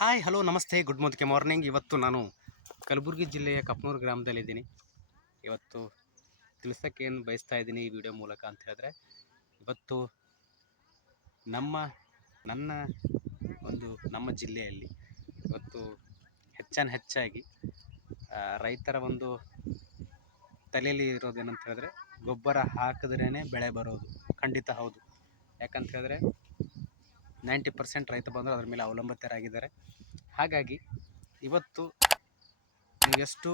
Hi hello ನಮಸ್ತೆ good morning. ಇವತ್ತು ನಾನು ಕಲಬುರಗಿ ಜಿಲ್ಲೆಯ ಕಪ್ನೂರು ಗ್ರಾಮದಲ್ಲಿದ್ದೀನಿ. ಇವತ್ತು ತಿಳಿಸೋಕ್ಕೆ ಏನು ಬಯಸ್ತಾ ಇದ್ದೀನಿ ಈ ವಿಡಿಯೋ ಮೂಲಕ ಅಂತ ಹೇಳಿದ್ರೆ, ಇವತ್ತು ನಮ್ಮ ಜಿಲ್ಲೆಯಲ್ಲಿ ಇವತ್ತು ಹೆಚ್ಚಾಗಿ ರೈತರ ಒಂದು ತಲೆಯಲ್ಲಿ ಇರೋದೇನಂತ ಹೇಳಿದ್ರೆ, ಗೊಬ್ಬರ ಹಾಕಿದ್ರೇ ಬೆಳೆ ಬರೋದು. ಖಂಡಿತ ಹೌದು. ಯಾಕಂತ ಹೇಳಿದ್ರೆ 90% ರೈತ ಬಂದರು ಅದರ ಮೇಲೆ ಅವಲಂಬಿತರಾಗಿದ್ದಾರೆ. ಹಾಗಾಗಿ ಇವತ್ತು ನೀವೆಷ್ಟು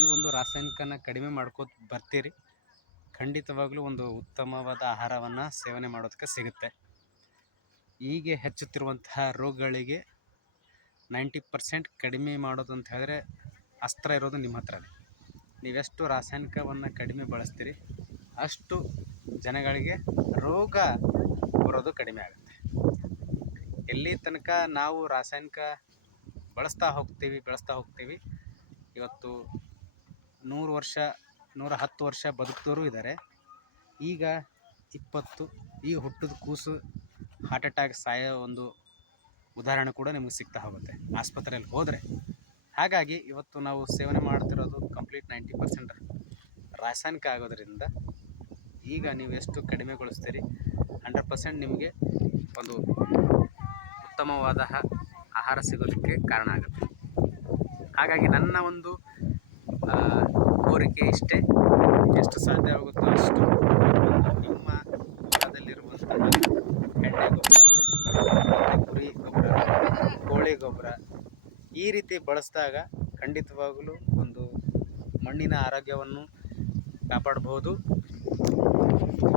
ಈ ಒಂದು ರಾಸಾಯನಿಕನ ಕಡಿಮೆ ಮಾಡ್ಕೋತ ಬರ್ತೀರಿ, ಖಂಡಿತವಾಗ್ಲೂ ಒಂದು ಉತ್ತಮವಾದ ಆಹಾರವನ್ನು ಸೇವನೆ ಮಾಡೋದಕ್ಕೆ ಸಿಗುತ್ತೆ. ಹೀಗೆ ಹೆಚ್ಚುತ್ತಿರುವಂತಹ ರೋಗಗಳಿಗೆ 90% ಕಡಿಮೆ ಮಾಡೋದು ಅಂತ ಹೇಳಿದ್ರೆ ಅಸ್ತ್ರ ಇರೋದು ನಿಮ್ಮ ಹತ್ರನೇ. ನೀವೆಷ್ಟು ರಾಸಾಯನಿಕವನ್ನು ಕಡಿಮೆ ಬಳಸ್ತೀರಿ ಅಷ್ಟು ಜನಗಳಿಗೆ ರೋಗ ಬರೋದು ಕಡಿಮೆ ಆಗುತ್ತೆ. ಎಲ್ಲಿ ತನಕ ನಾವು ರಾಸಾಯನಿಕ ಬಳಸ್ತಾ ಹೋಗ್ತೀವಿ ಇವತ್ತು 100 ವರ್ಷ 110 ವರ್ಷ ಬದುಕಿದವರು ಇದ್ದಾರೆ. ಈಗ 20 ಈಗ ಹುಟ್ಟಿದ ಕೂಸು ಹಾರ್ಟ್ ಅಟ್ಯಾಕ್ ಸಾಯೋ ಒಂದು ಉದಾಹರಣೆ ಕೂಡ ನಿಮಗೆ ಸಿಗ್ತಾ ಹೋಗುತ್ತೆ ಆಸ್ಪತ್ರೆಯಲ್ಲಿ ಹೋದರೆ. ಹಾಗಾಗಿ ಇವತ್ತು ನಾವು ಸೇವನೆ ಮಾಡ್ತಿರೋದು ಕಂಪ್ಲೀಟ್ 90% ರಾಸಾಯನಿಕ ಆಗೋದರಿಂದ ಈಗ ನೀವು ಎಷ್ಟು ಕಡಿಮೆಗೊಳಿಸ್ತೀರಿ 100% ನಿಮಗೆ ಒಂದು ಉತ್ತಮವಾದ ಆಹಾರ ಸಿಗೋದಕ್ಕೆ ಕಾರಣ ಆಗುತ್ತೆ. ಹಾಗಾಗಿ ನನ್ನ ಒಂದು ಕೋರಿಕೆ ಇಷ್ಟೇ, ಎಷ್ಟು ಸಾಧ್ಯವಾಗುತ್ತೋ ಅಷ್ಟು ನಿಮ್ಮ ಹೊಲದಲ್ಲಿರುವಂತಹ ಎಣ್ಣೆ ಗೊಬ್ಬರ, ಕುರಿ ಗೊಬ್ಬರ, ಕೋಳಿ ಗೊಬ್ಬರ ಈ ರೀತಿ ಬಳಸಿದಾಗ ಖಂಡಿತವಾಗಲೂ ಒಂದು ಮಣ್ಣಿನ ಆರೋಗ್ಯವನ್ನು ಕಾಪಾಡಬಹುದು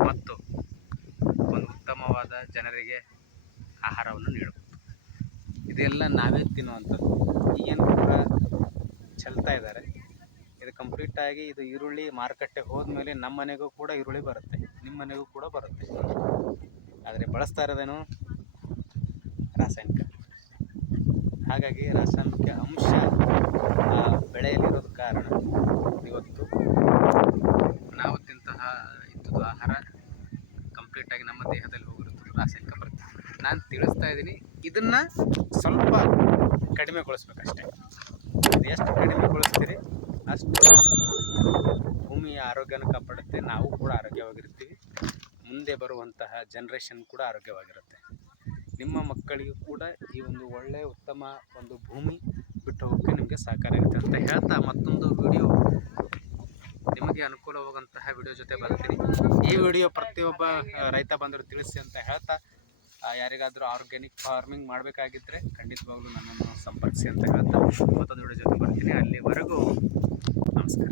ಮತ್ತು ಒಂದು ಉತ್ತಮವಾದ ಜನರಿಗೆ ಆಹಾರವನ್ನು ನೀಡಬಹುದು. ಇದೆಲ್ಲ ನಾವೇ ತಿನ್ನುವಂಥದ್ದು. ಈಗೇನು ಗೊಬ್ಬರ ಚೆಲ್ತಾ ಇದ್ದಾರೆ, ಇದು ಕಂಪ್ಲೀಟಾಗಿ ಇದು ಈರುಳ್ಳಿ ಮಾರುಕಟ್ಟೆ ಹೋದ್ಮೇಲೆ ನಮ್ಮ ಮನೆಗೂ ಕೂಡ ಈರುಳ್ಳಿ ಬರುತ್ತೆ, ನಿಮ್ಮ ಮನೆಗೂ ಕೂಡ ಬರುತ್ತೆ. ಆದರೆ ಬಳಸ್ತಾ ಇರೋದೇನು ರಾಸಾಯನಿಕ. ಹಾಗಾಗಿ ರಾಸಾಯನಿಕ ಅಂಶ ಬೆಳೆಯಲ್ಲಿರೋದು ಕಾರಣ ಇವತ್ತು ನಾವು ಇಂಥದ್ದು ಆಹಾರ ಕಂಪ್ಲೀಟಾಗಿ ನಮ್ಮ ದೇಹದಲ್ಲಿ ಹೋಗಿರುತ್ತದೆ ರಾಸಾಯನಿಕ ಬರುತ್ತೆ. ನಾನು ತಿಳಿಸ್ತಾ ಇದ್ದೀನಿ, ಇದನ್ನು ಸ್ವಲ್ಪ ಕಡಿಮೆಗೊಳಿಸ್ಬೇಕಷ್ಟೇ. ಎಷ್ಟು ಕಡಿಮೆಗೊಳಿಸ್ತೀರಿ ಅಷ್ಟು ಭೂಮಿಯ ಆರೋಗ್ಯನ ಕಾಪಾಡುತ್ತೆ, ನಾವು ಕೂಡ ಆರೋಗ್ಯವಾಗಿರ್ತೀವಿ, ಮುಂದೆ ಬರುವಂತಹ ಜನ್ರೇಷನ್ ಕೂಡ ಆರೋಗ್ಯವಾಗಿರುತ್ತೆ. ನಿಮ್ಮ ಮಕ್ಕಳಿಗೂ ಕೂಡ ಈ ಒಂದು ಒಳ್ಳೆಯ ಉತ್ತಮ ಒಂದು ಭೂಮಿ ಬಿಟ್ಟು ಹೋಗೋಕ್ಕೆ ನಿಮಗೆ ಸಹಕಾರ ಆಗುತ್ತೆ ಅಂತ ಹೇಳ್ತಾ, ಮತ್ತೊಂದು ವಿಡಿಯೋ ನಿಮಗೆ ಅನುಕೂಲವಾಗುವಂತಹ ವಿಡಿಯೋ ಜೊತೆ ಬರ್ತೀನಿ. ಈ ವಿಡಿಯೋ ಪ್ರತಿಯೊಬ್ಬ ರೈತ ಬಂದರೂ ತಿಳಿಸಿ ಅಂತ ಹೇಳ್ತಾ, ಯಾರಿಗಾದರೂ ಆರ್ಗ್ಯಾನಿಕ್ ಫಾರ್ಮಿಂಗ್ ಮಾಡಬೇಕಾಗಿದ್ದರೆ ಖಂಡಿತವಾಗ್ಲೂ ನನ್ನನ್ನು ಸಂಪರ್ಕಿಸಿ ಅಂತ ಹೇಳ್ತಾ ಮತ್ತೊಂದು ವಿಡಿಯೋ ಜೊತೆ ಬರ್ತೀನಿ. ಅಲ್ಲಿವರೆಗೂ ನಮಸ್ಕಾರ.